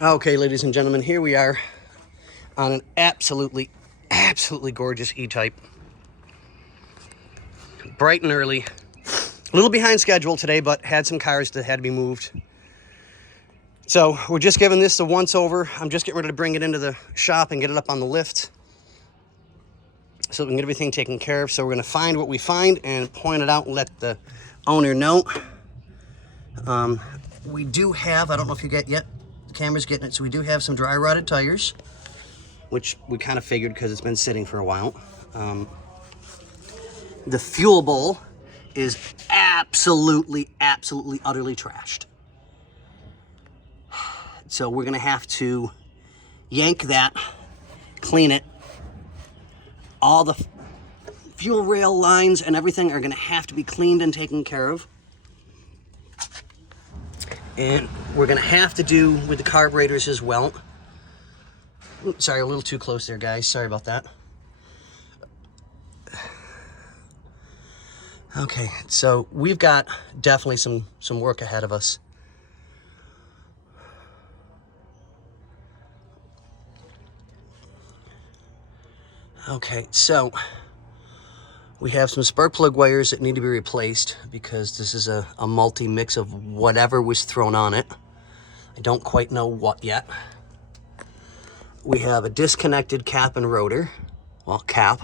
Okay, ladies and gentlemen, here we are on an absolutely gorgeous E-Type. Bright and early. A little behind schedule today, but had some cars that had to be moved. So we're just giving this a once over. I'm just getting ready to bring it into the shop and get it up on the lift so we can get everything taken care of. So we're going to find what we find and point it out and let the owner know. We do have, I don't know if you get yet, the camera's getting it, so we do have some dry rotted tires, which we kind of figured because it's been sitting for a while. The fuel bowl is absolutely utterly trashed. So we're gonna have to yank that, clean it. All the fuel rail lines and everything are gonna have to be cleaned and taken care of. And we're gonna have to do with the carburetors as well. Oops, sorry, a little too close there, guys. Sorry about that. Okay, so we've got definitely some work ahead of us. Okay, so we have some spark plug wires that need to be replaced because this is a multi-mix of whatever was thrown on it. I don't quite know what yet. We have a disconnected cap and rotor, well, cap.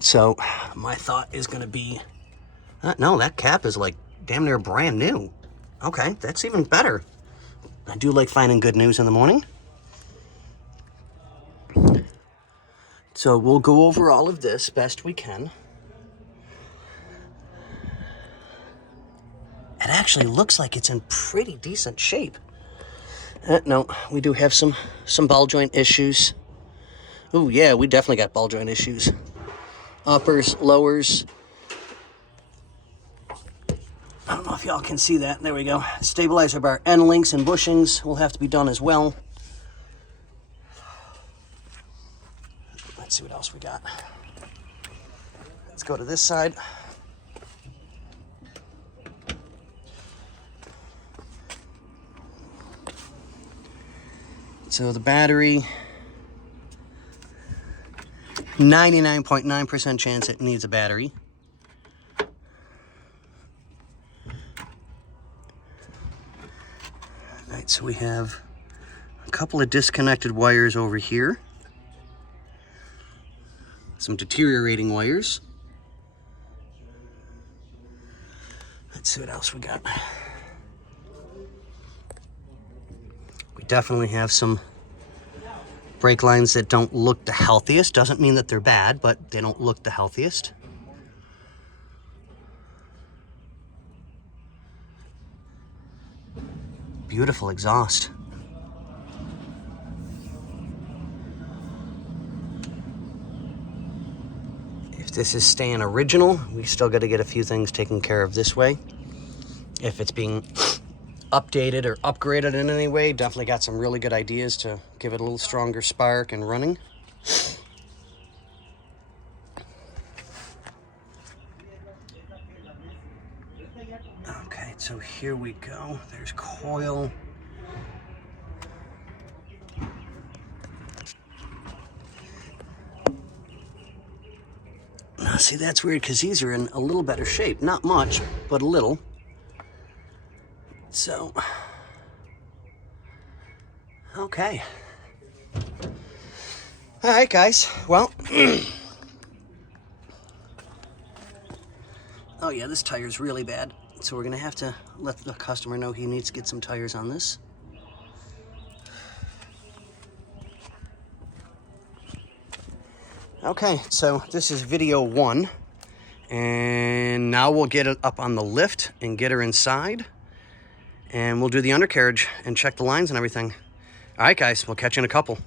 So my thought is gonna be, no, that cap is like damn near brand new. Okay, that's even better. I do like finding good news in the morning. So we'll go over all of this best we can. It actually looks like it's in pretty decent shape. No, we do have some ball joint issues. Oh yeah, we definitely got ball joint issues. Uppers, lowers. I don't know if y'all can see that. There we go. Stabilizer bar end links and bushings will have to be done as well. Let's see what else we got. Let's go to this side. So the battery, 99.9% chance it needs a battery. All right, so we have a couple of disconnected wires over here. Some deteriorating wires. Let's see what else we got. We definitely have some brake lines that don't look the healthiest. Doesn't mean that they're bad, but they don't look the healthiest. Beautiful exhaust. If this is staying original, we still got to get a few things taken care of this way. If it's being updated or upgraded in any way, definitely got some really good ideas to give it a little stronger spark and running. Okay, so here we go. There's coil. Now, see, that's weird because these are in a little better shape. Not much, but a little. So, okay. All right, guys. Well, oh yeah, this tire's really bad. So we're gonna have to let the customer know he needs to get some tires on this. Okay, so this is video 1. And now we'll get it up on the lift and get her inside. And we'll do the undercarriage and check the lines and everything. All right, guys, we'll catch you in a couple.